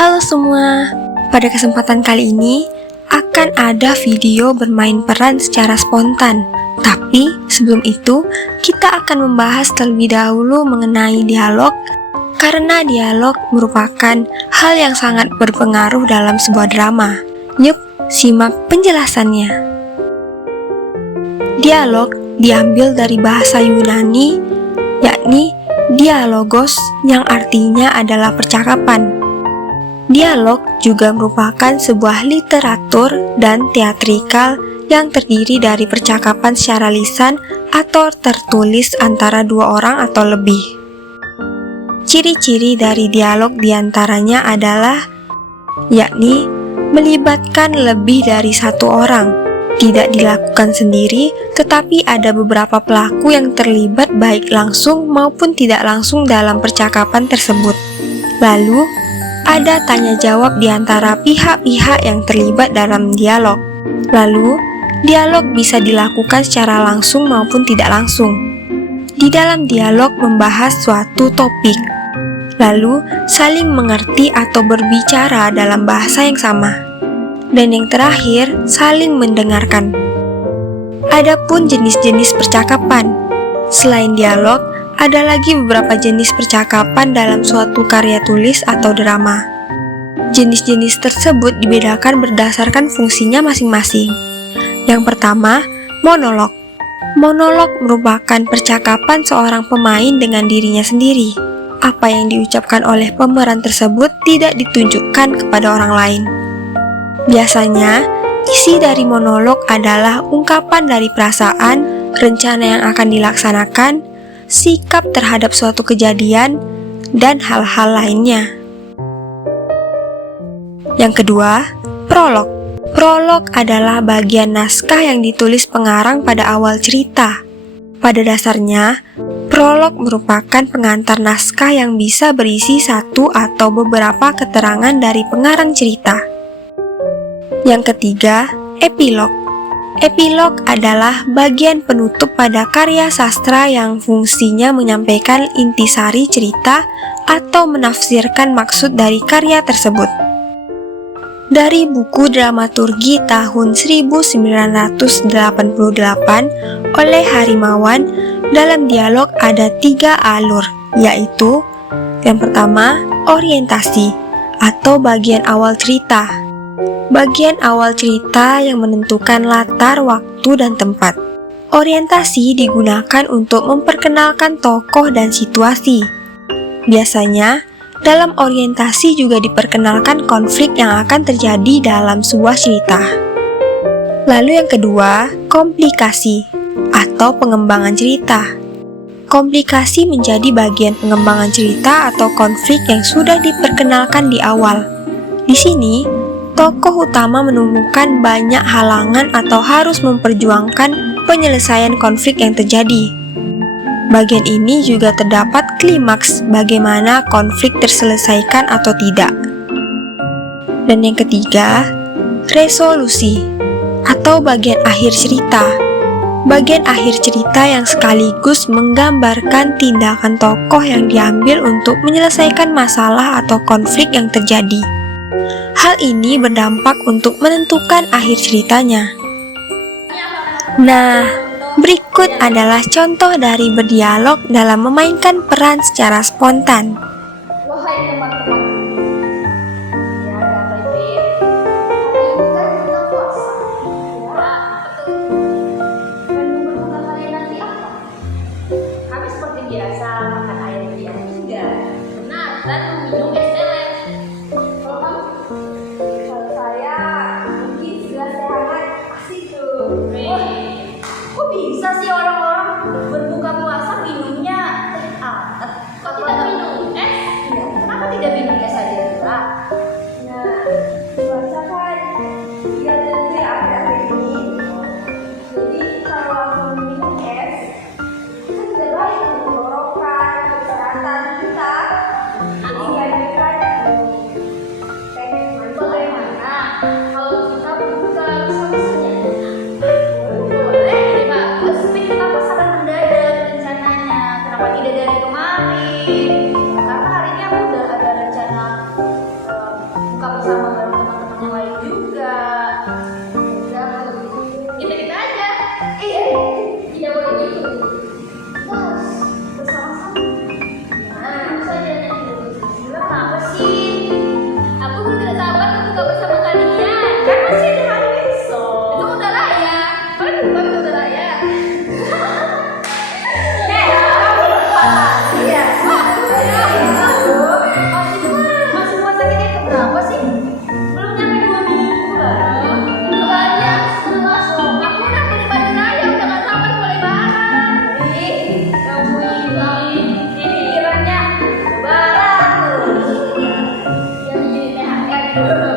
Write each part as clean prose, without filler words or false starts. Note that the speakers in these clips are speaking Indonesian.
Halo semua, pada kesempatan kali ini akan ada video bermain peran secara spontan. Tapi sebelum itu, kita akan membahas terlebih dahulu mengenai dialog, karena dialog merupakan hal yang sangat berpengaruh dalam sebuah drama. Yuk, simak penjelasannya. Dialog diambil dari bahasa Yunani, yakni dialogos, yang artinya adalah percakapan. Dialog juga merupakan sebuah literatur dan teatrikal yang terdiri dari percakapan secara lisan atau tertulis antara dua orang atau lebih. Ciri-ciri dari dialog diantaranya adalah yakni melibatkan lebih dari satu orang, tidak dilakukan sendiri, tetapi ada beberapa pelaku yang terlibat baik langsung maupun tidak langsung dalam percakapan tersebut. Lalu, ada tanya jawab di antara pihak-pihak yang terlibat dalam dialog. Lalu, dialog bisa dilakukan secara langsung maupun tidak langsung. Di dalam dialog membahas suatu topik. Lalu, saling mengerti atau berbicara dalam bahasa yang sama. Dan yang terakhir, saling mendengarkan. Adapun jenis-jenis percakapan. Selain dialog, ada lagi beberapa jenis percakapan dalam suatu karya tulis atau drama. Jenis-jenis tersebut dibedakan berdasarkan fungsinya masing-masing. Yang pertama, monolog. Monolog merupakan percakapan seorang pemain dengan dirinya sendiri. Apa yang diucapkan oleh pemeran tersebut tidak ditunjukkan kepada orang lain. Biasanya, isi dari monolog adalah ungkapan dari perasaan, rencana yang akan dilaksanakan, sikap terhadap suatu kejadian, dan hal-hal lainnya. Yang kedua, prolog. Prolog adalah bagian naskah yang ditulis pengarang pada awal cerita. Pada dasarnya, prolog merupakan pengantar naskah yang bisa berisi satu atau beberapa keterangan dari pengarang cerita. Yang ketiga, epilog. Epilog adalah bagian penutup pada karya sastra yang fungsinya menyampaikan intisari cerita atau menafsirkan maksud dari karya tersebut. Dari buku dramaturgi tahun 1988 oleh Harimawan, dalam dialog ada 3 alur, yaitu yang pertama, orientasi atau bagian awal cerita. Bagian awal cerita yang menentukan latar, waktu, dan tempat. Orientasi digunakan untuk memperkenalkan tokoh dan situasi. Biasanya, dalam orientasi juga diperkenalkan konflik yang akan terjadi dalam sebuah cerita. Lalu yang kedua, komplikasi atau pengembangan cerita. Komplikasi menjadi bagian pengembangan cerita atau konflik yang sudah diperkenalkan di awal. Di sini, tokoh utama menemukan banyak halangan atau harus memperjuangkan penyelesaian konflik yang terjadi. Bagian ini juga terdapat klimaks bagaimana konflik terselesaikan atau tidak. Dan yang ketiga, resolusi atau bagian akhir cerita. Bagian akhir cerita yang sekaligus menggambarkan tindakan tokoh yang diambil untuk menyelesaikan masalah atau konflik yang terjadi. Hal ini berdampak untuk menentukan akhir ceritanya. Nah, berikut adalah contoh dari berdialog dalam memainkan peran secara spontan. Wahai teman-teman, ya ada apa ini? Hari ini kan kita puasa. Ya, betul. Dan berbuka kalian nanti apa? Kami seperti biasa makan ayam di juga. Benar, dan minum es teh. Kalau kamu? Kalau saya mungkin gelas teh hangat asik tuh. Wah, kok bisa sih orang-orang berbuka puasa minumnya teh hangat? Kok tidak minum es? Iya, kenapa tidak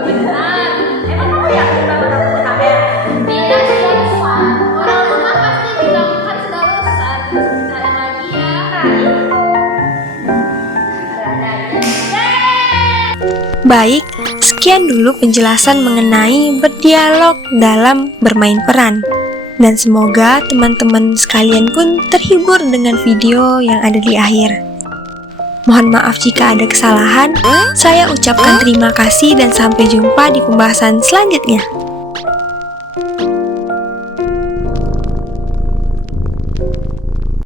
Benar. Emang kamu yakin banget aku KKN? Tidak sudah besar. Orang rumah pasti bilang kan sudah besar. Terus ada lagi ya. Ada aja. Baik, sekian dulu penjelasan mengenai berdialog dalam bermain peran. Dan semoga teman-teman sekalian pun terhibur dengan video yang ada di akhir. Mohon maaf jika ada kesalahan. Saya ucapkan terima kasih dan sampai jumpa di pembahasan selanjutnya.